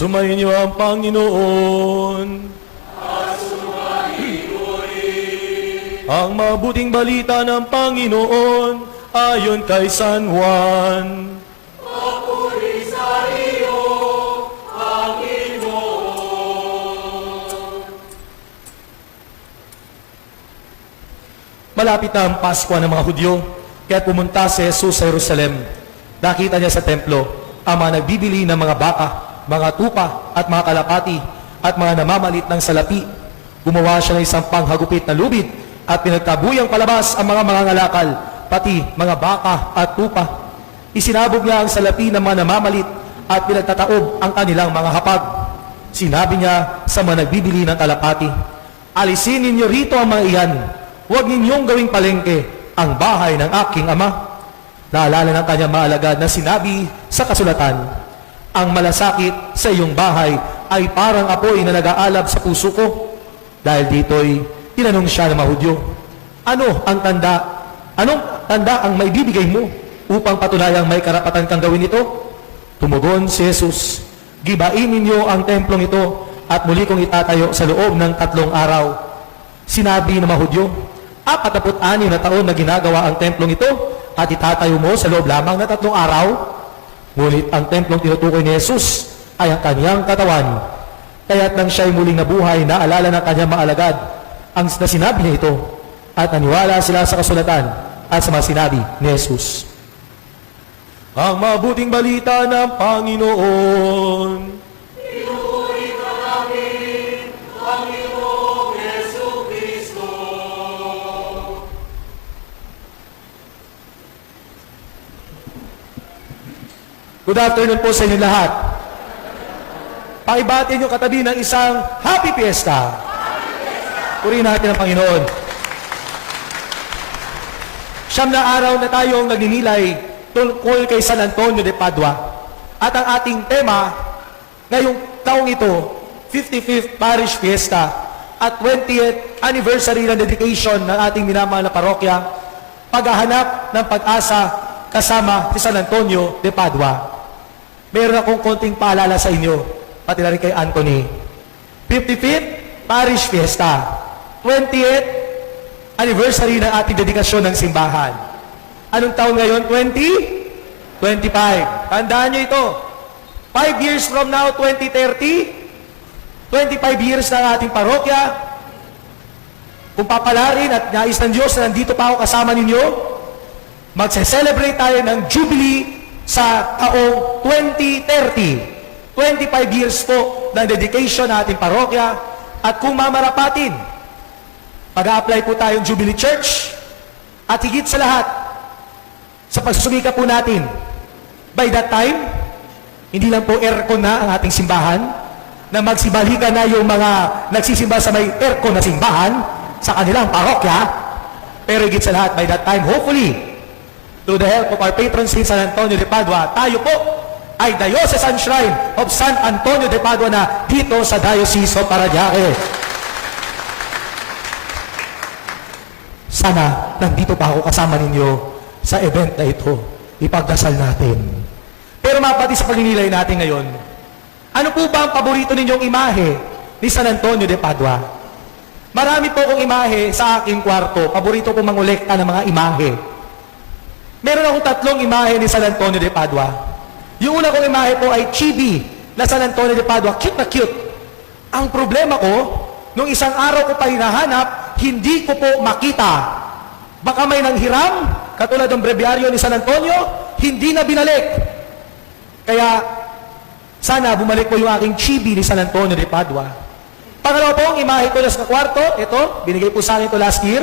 Sumainyo ang Panginoon. Ang mabuting balita ng Panginoon ayon kay San Juan. Papuri sa iyo, Panginoon. Malapit na ang Pasko ng mga Hudyo, kaya pumunta si Jesus sa Jerusalem. Nakita niya sa templo ang mga nagbibili ng mga baka, mga tupa at mga kalapati at mga namamalit ng salapi. Gumawa siya ng isang panghagupit na lubid at pinagtabuyang palabas ang mga mangangalakal, pati mga baka at tupa. Isinabog niya ang salapi ng mga namamalit at pinagtataob ang kanilang mga hapag. Sinabi niya sa mga nagbibili ng kalapati, "Alisin ninyo rito ang mga iyan. Huwag ninyong gawing palengke ang bahay ng aking ama." Naalala ng kanyang maalagad na sinabi sa kasulatan, "Ang malasakit sa iyong bahay ay parang apoy na nag-aalab sa puso ko." Dahil dito'y tinanong siya ng mga Hudyo, Anong tanda ang maibibigay mo upang patunayang may karapatan kang gawin ito?" Tumugon si Jesus, "Gibain ninyo ang templong ito at muli kong itatayo sa loob ng 3 araw." Sinabi ng mga Hudyo, 46 na taon na ginagawa ang templong ito at itatayo mo sa loob lamang na 3 araw? Ngunit ang templong tinutukoy ni Jesus ay ang kanyang katawan. Kaya't nang siya'y muling nabuhay, naalala ng kanyang mga alagad ang sinabi niya ito at naniwala sila sa kasulatan at sa mga sinabi ni Jesus. Ang mabuting balita ng Panginoon. Pinuri ka namin, Panginoong Jesucristo. Good afternoon po sa inyo lahat. Pakibati niyo katabi ng isang Happy Fiesta. Purihin natin ang Panginoon. 9 na araw na tayong nagninilay tungkol kay San Antonio de Padua. At ang ating tema ngayong taong ito, 55th Parish Fiesta at 20th anniversary ng dedication ng ating minamahal na parokya, paghahanap ng pag-asa kasama si San Antonio de Padua. Meron akong konting paalala sa inyo, pati na rin kay Anthony. 55th Parish Fiesta, 20th anniversary ng ating dedikasyon ng simbahan. Anong taon ngayon? 2025. Tandaan nyo ito. 5 years from now, 2030, 25 years na ating parokya. Kung papalarin at nais ng Diyos na nandito pa ako kasama ninyo, magse-celebrate tayo ng Jubilee sa taong 2030. 25 years po ng dedication ng ating parokya. At kung mamarapatin, mag-a-apply po tayong Jubilee Church. At higit sa lahat, sa pagsusumika po natin, by that time, hindi lang po aircon na ang ating simbahan, na magsibalikan na yung mga nagsisimba sa may aircon na simbahan sa kanilang parokya, pero higit sa lahat, by that time, hopefully, through the help of our patron Saint San Antonio de Padua, tayo po ay Diocesan Shrine of San Antonio de Padua na dito sa Diocese of Parañaque. Sana nandito pa ako kasama ninyo sa event na ito. Ipagdasal natin. Pero mapati sa pagninilay natin ngayon, ano po ba ang paborito ninyong imahe ni San Antonio de Padua? Marami po akong imahe sa aking kwarto. Paborito ko mangolekta ng mga imahe. Meron akong 3 imahe ni San Antonio de Padua. Yung una kong imahe po ay chibi na San Antonio de Padua. Cute na cute. Ang problema ko, nung isang araw ko pa hinahanap, hindi ko po makita. Baka may nanghiram, katulad ng breviaryo ni San Antonio, hindi na binalik. Kaya, sana bumalik po yung aking chibi ni San Antonio de Padua. Pangalawa po, ang imahe ko sa kwarto, ito, binigay po sa akin ito last year,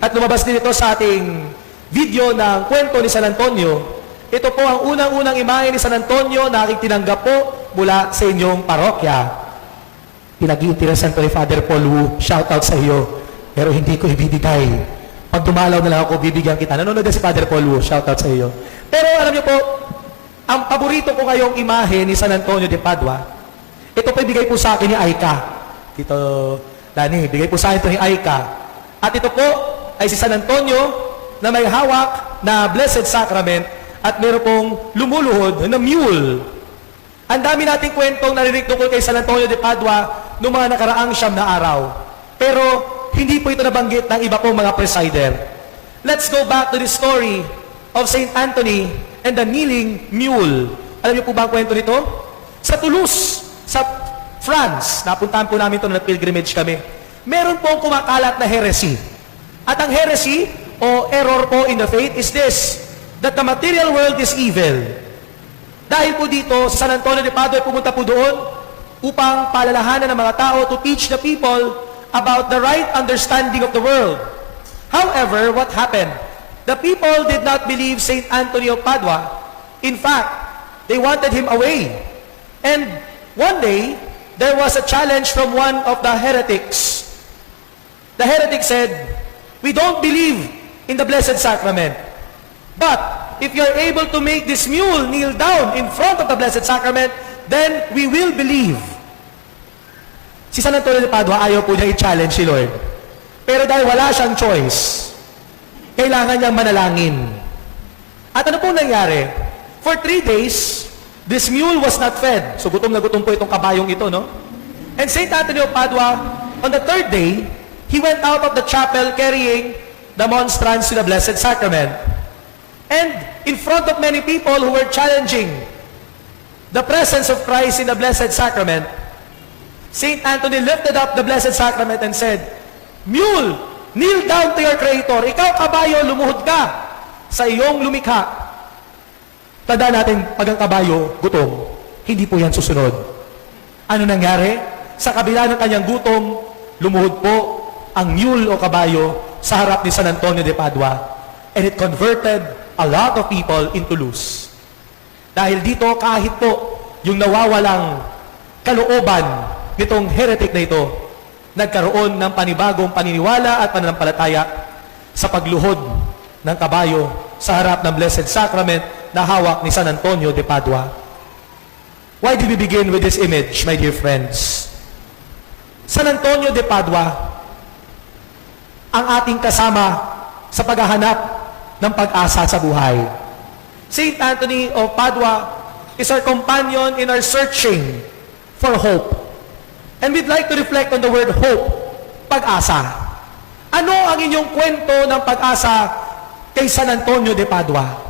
at lumabas din ito sa ating video ng kwento ni San Antonio. Ito po ang unang-unang imahe ni San Antonio na aking tinanggap po mula sa inyong parokya. Pinag-iinteresan ko ni Father Paul Wu, shoutout sa iyo, pero hindi ko ibibigay. Pag dumalaw na lang ako, bibigyan kita. Nanonood na si Father Paul Wu, shoutout sa iyo. Pero alam niyo po, ang paborito ko ngayong imahe ni San Antonio de Padua, ito po ibigay po sa akin ni Aika. Tito Dani, bigay po sa akin ito ni Aika. At ito po ay si San Antonio na may hawak na Blessed Sacrament at meron pong lumuluhod na mule. Ang dami nating kwentong narinig tungkol kay San Antonio de Padua noong mga nakaraang 9 na araw. Pero hindi po ito nabanggit ng iba pong mga presider. Let's go back to the story of Saint Anthony and the kneeling mule. Alam niyo po ba ang kwento nito? Sa Toulouse, sa France, napuntahan po namin ito na pilgrimage kami. Meron pong kumakalat na heresy. At ang heresy o error po in the faith is this, that the material world is evil. Dahil po dito, San Antonio de Padua ay pumunta po doon upang palalahanan ng mga tao to teach the people about the right understanding of the world. However, what happened? The people did not believe Saint Anthony of Padua. In fact, they wanted him away. And one day, there was a challenge from one of the heretics. The heretic said, "We don't believe in the Blessed Sacrament. But if you're able to make this mule kneel down in front of the Blessed Sacrament, then we will believe." Si San Antonio de Padua, ayaw po niya i-challenge si Lord. Pero dahil wala siyang choice, kailangan niyang manalangin. At ano po nangyari? For 3 days, this mule was not fed. So gutom na gutom po itong kabayong ito, no? And Saint Anthony of Padua, on the 3rd day, he went out of the chapel carrying the monstrance to the Blessed Sacrament. And in front of many people who were challenging the presence of Christ in the Blessed Sacrament, Saint Anthony lifted up the Blessed Sacrament and said, "Mule, kneel down to your Creator. Ikaw, kabayo, lumuhod ka sa iyong lumikha." Tandaan natin, pag ang kabayo, gutom, hindi po yan susunod. Ano nangyari? Sa kabila ng kanyang gutom, lumuhod po ang mule o kabayo sa harap ni San Antonio de Padua. And it converted a lot of people in Toulouse. Dahil dito, kahit po yung nawawalang kalooban nitong heretic na ito, nagkaroon ng panibagong paniniwala at pananampalataya sa pagluhod ng kabayo sa harap ng Blessed Sacrament na hawak ni San Antonio de Padua. Why did we begin with this image, my dear friends? San Antonio de Padua, ang ating kasama sa paghahanap ng pag-asa sa buhay. Saint Anthony of Padua is our companion in our searching for hope. And we'd like to reflect on the word hope, pag-asa. Ano ang inyong kwento ng pag-asa kay San Antonio de Padua?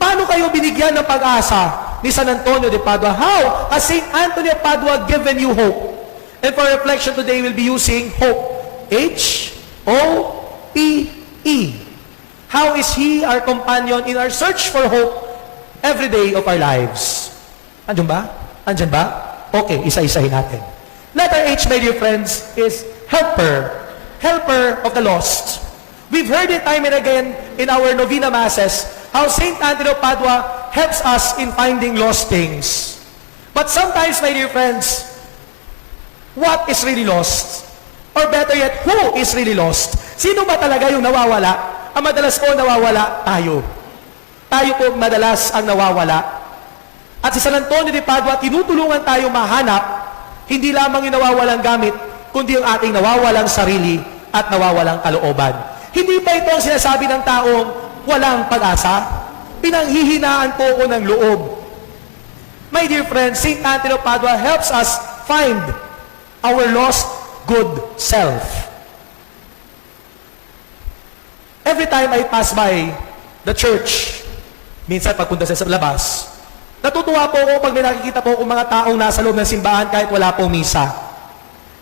Paano kayo binigyan ng pag-asa ni San Antonio de Padua? How has Saint Anthony of Padua given you hope? And for reflection today, we'll be using hope. H-O-P-E. How is he our companion in our search for hope every day of our lives? Andiyan ba? Andiyan ba? Okay, isa-isahin natin. Letter H, my dear friends, is helper. Helper of the lost. We've heard it time and again in our novena masses how Saint Anthony of Padua helps us in finding lost things. But sometimes, my dear friends, what is really lost? Or better yet, who is really lost? Sino ba talaga yung nawawala? Ang madalas po nawawala, tayo. Tayo po madalas ang nawawala. At si San Antonio de Padua, tinutulungan tayo mahanap, hindi lamang yung nawawalang gamit, kundi yung ating nawawalang sarili at nawawalang kalooban. Hindi pa ito ang sinasabi ng taong walang pag-asa. Pinanghihinaan po ko ng loob. My dear friends, Saint Anthony of Padua helps us find our lost good self. Every time I pass by the church, minsan pagpunta sa labas, natutuwa po ako pag may nakikita po akong mga taong nasa loob ng simbahan kahit wala pong misa.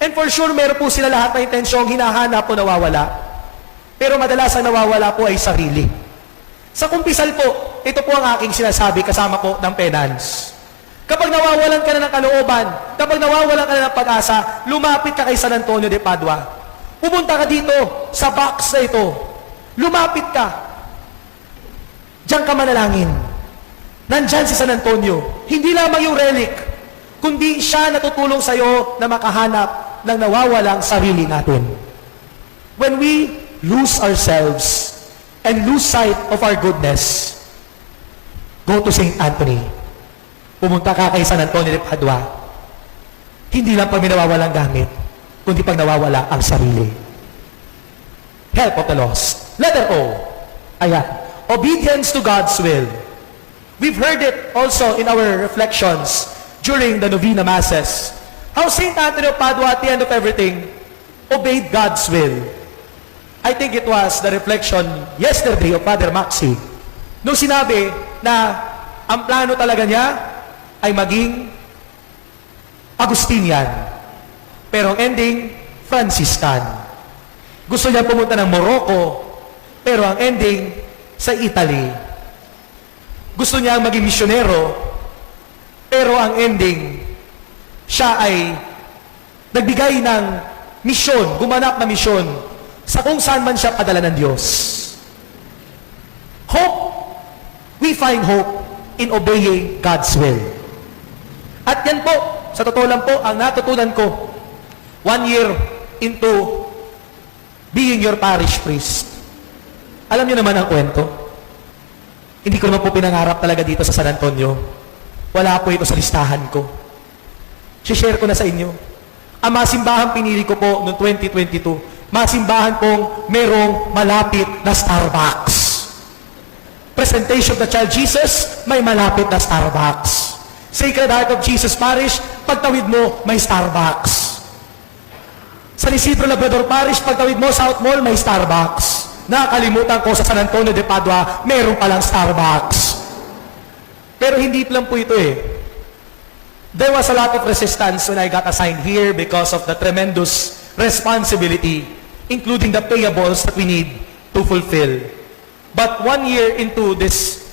And for sure, meron po sila lahat na intensyong hinahanap o nawawala. Pero madalas ang nawawala po ay sarili. Sa kumpisal po, ito po ang aking sinasabi kasama po ng penance. Kapag nawawalan ka na ng kalooban, kapag nawawalan ka na ng pag-asa, lumapit ka kay San Antonio de Padua. Pumunta ka dito sa box na ito. Lumapit ka. Diyan ka manalangin. Nandyan si San Antonio. Hindi lamang yung relic, kundi siya natutulong sa'yo na makahanap ng nawawalang sarili natin. When we lose ourselves and lose sight of our goodness, go to Saint Anthony. Pumunta ka kay San Antonio de Padua. Hindi lang pag may nawawalang gamit, kundi pag nawawala ang sarili. Help of the lost. Letter O. Ayan. Obedience to God's will. We've heard it also in our reflections during the Novena Masses. How St. Anthony of Padua, at the end of everything, obeyed God's will. I think it was the reflection yesterday of Father Maxi, nung sinabi na ang plano talaga niya ay maging Agustinian. Pero ang ending, Franciscan. Gusto niya pumunta ng Morocco, pero ang ending, sa Italy. Gusto niya maging misyonero, pero ang ending, siya ay nagbigay ng misyon, gumanap na misyon, sa kung saan man siya padala ng Diyos. Hope, we find hope in obeying God's will. At yan po, sa totoo lang po, ang natutunan ko, 1 year into being your parish priest. Alam niyo naman ang kwento. Hindi ko naman po pinangarap talaga dito sa San Antonio. Wala po ito sa listahan ko. Share ko na sa inyo. Ang masimbahang pinili ko po noong 2022, masimbahan pong merong malapit na Starbucks. Presentation of the Child Jesus, may malapit na Starbucks. Sacred Heart of Jesus Parish, pagtawid mo, may Starbucks. San Isidro Labrador Parish, pagtawid mo, South Mall, may Starbucks. Nakakalimutan ko sa San Antonio de Padua, meron palang Starbucks. Pero hindi lang po ito eh. There was a lot of resistance when I got assigned here because of the tremendous responsibility, including the payables that we need to fulfill. But 1 year into this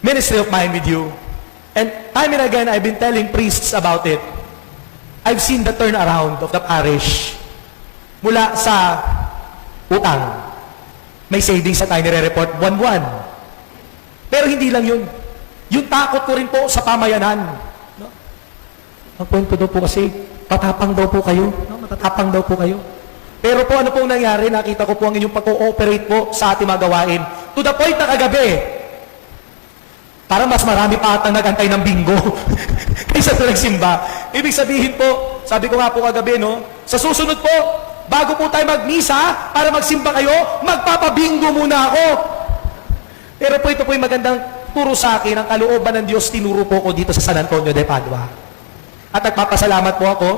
ministry of mine with you, and time and again I've been telling priests about it, I've seen the turnaround of the parish. Mula sa utang, may savings na tayo nire-report buwan-buwan. Pero hindi lang yun. Yung takot ko rin po sa pamayanan. No? Ang kwento daw po kasi, patapang daw po kayo. No? Matatapang daw po kayo. Pero po ano pong nangyari, nakita ko po ang inyong pag-cooperate po sa ating mga gawain. To the point na kagabi, parang mas marami pa atang nag-antay ng bingo kaysa sa nagsimba. Ibig sabihin po, sabi ko nga po kagabi, no? Sa susunod po, bago po tayo magmisa, para magsimba kayo, magpapabingo muna ako. Pero po ito po yung magandang turo sa akin, ang kalooban ng Diyos, tinuro po ko dito sa San Antonio de Padua. At nagpapasalamat po ako.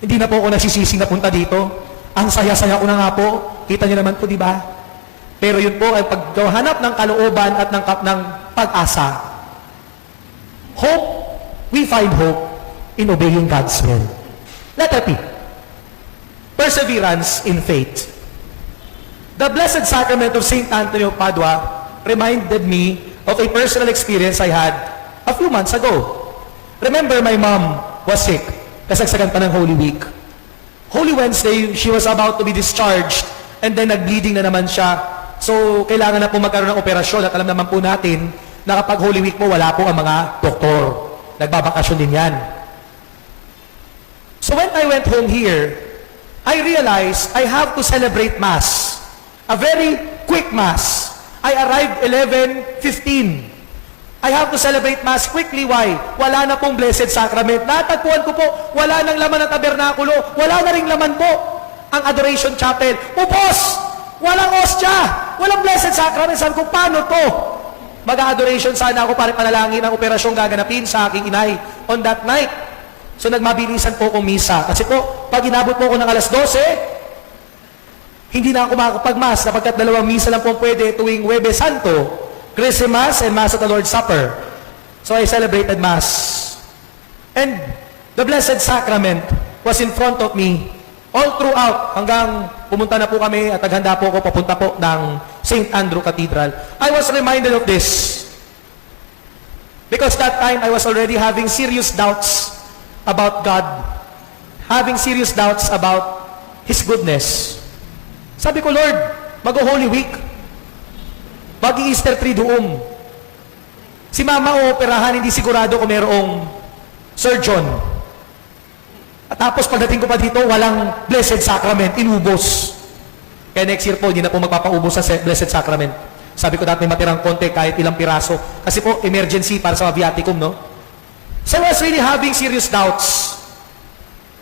Hindi na po ako nagsisisi na punta dito. Ang saya-saya ko na nga po. Kita niyo naman po, di ba? Pero yun po ay paghanap ng kalooban at ng pag-asa. Hope, we find hope in obeying God's will. Letter P. Perseverance in faith. The Blessed Sacrament of St. Anthony of Padua reminded me of a personal experience I had a few months ago. Remember, my mom was sick. Kasagsagan pa ng Holy Week. Holy Wednesday, she was about to be discharged and then nag-bleeding na naman siya. So, kailangan na po magkaroon ng operasyon at alam naman po natin na kapag Holy Week po, wala po ang mga doktor. Nagbabakasyon din yan. So, when I went home here, I realized I have to celebrate Mass. A very quick Mass. I arrived 11:15. I have to celebrate Mass quickly. Why? Wala na pong Blessed Sacrament. Natagpuan ko po, wala nang laman ng tabernakulo. Wala na ring laman po ang Adoration Chapel. Upos! Walang ostya! Walang Blessed Sacrament. Sabi ko, paano to? Mag-adoration sana ako para panalangin ang operasyong gaganapin sa aking inay on that night. So nagmabilisan po akong misa. Kasi po, pag inabot po ako ng alas 12, hindi na ako makakapag-Mass sapagkat 2 misa lang po pwede tuwing Huwebes Santo, Christmas and Mass at the Lord's Supper. So I celebrated Mass. And the Blessed Sacrament was in front of me all throughout hanggang pumunta na po kami at naghanda po ako papunta po ng St. Andrew Cathedral. I was reminded of this because that time I was already having serious doubts about God, having serious doubts about His goodness. Sabi ko, Lord, mag-Holy Week, mag-Easter Triduum. Si Mama ooperahan, hindi sigurado kung mayroong surgeon. At tapos pagdating ko pa dito, walang Blessed Sacrament, inubos. Kaya next year po, hindi na po magpapaubos sa Blessed Sacrament. Sabi ko dati may matirang konti kahit ilang piraso. Kasi po, emergency para sa viaticum, no? So I was really having serious doubts.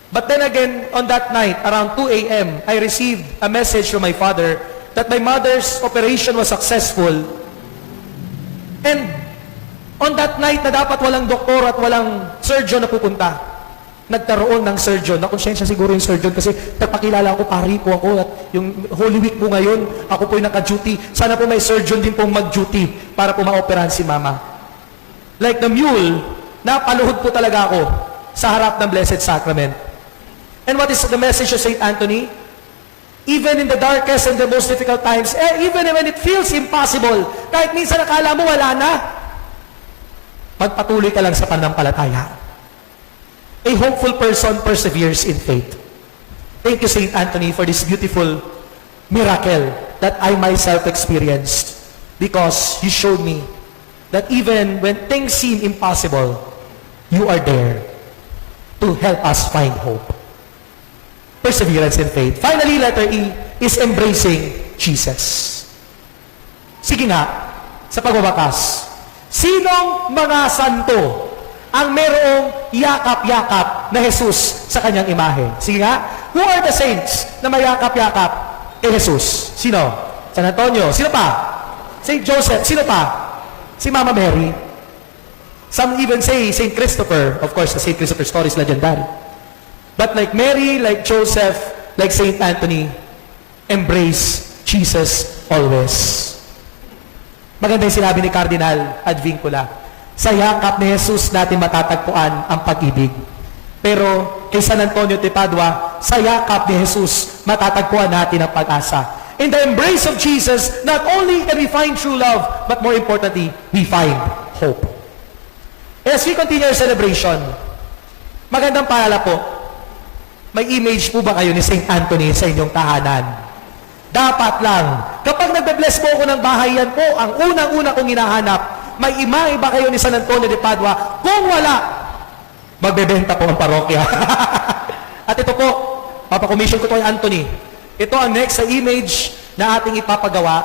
But then again, on that night, around 2 a.m., I received a message from my father that my mother's operation was successful. And On that night na dapat walang doktor at walang surgeon na pupunta, nagkaroon ng surgeon. Nakonsensya siguro yung surgeon kasi nagpakilala ako, pari po ako at yung Holy Week po ngayon, ako po yung naka-duty. Sana po may surgeon din pong mag-duty para po ma-operahan si Mama. Like the mule, napaluhod po talaga ako sa harap ng Blessed Sacrament. And what is the message of St. Anthony? Even in the darkest and the most difficult times, even when it feels impossible, kahit minsan nakala mo wala na, magpatuloy ka lang sa pananampalataya. A hopeful person perseveres in faith. Thank you, St. Anthony, for this beautiful miracle that I myself experienced, because you showed me that even when things seem impossible, you are there to help us find hope. Perseverance in faith. Finally, letter E is embracing Jesus. Sige nga, sa pagwawakas, sinong mga santo ang merong yakap-yakap na Jesus sa kanyang imahe? Sige nga, who are the saints na mayakap-yakap kay Jesus? Sino? San Antonio. Sino pa? Saint Joseph. Sino pa? Si Mama Mary. Some even say Saint Christopher. Of course, the Saint Christopher story is legendary. But like Mary, like Joseph, like Saint Anthony, embrace Jesus always. Maganda yung sinabi ni Cardinal Advincula, sa yakap ni Jesus natin matatagpuan ang pag-ibig. Pero kay San Antonio de Padua, sa yakap ni Jesus matatagpuan natin ang pag-asa. In the embrace of Jesus, not only can we find true love, but more importantly, we find hope. As we continue our celebration, magandang paalala po, may image po ba kayo ni St. Anthony sa inyong tahanan? Dapat lang, kapag nagbe-bless po ako ng bahay, yan po, ang unang-una kong hinahanap, may imahe ba kayo ni San Antonio de Padua? Kung wala, magbebenta po ang parokya. At ito po, papakomission ko to kay Anthony. Ito ang next sa image na ating ipapagawa.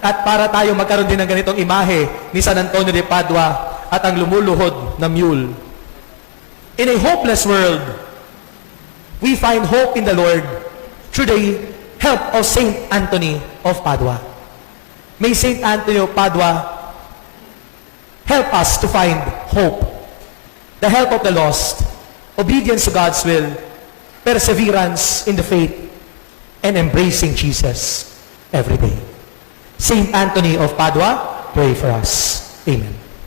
At para tayo magkaroon din ng ganitong imahe ni San Antonio de Padua at ang lumuluhod na mule. In a hopeless world, we find hope in the Lord through the help of Saint Anthony of Padua. May Saint Anthony of Padua help us to find hope, the help of the lost, obedience to God's will, perseverance in the faith, and embracing Jesus every day. Saint Anthony of Padua, pray for us. Amen.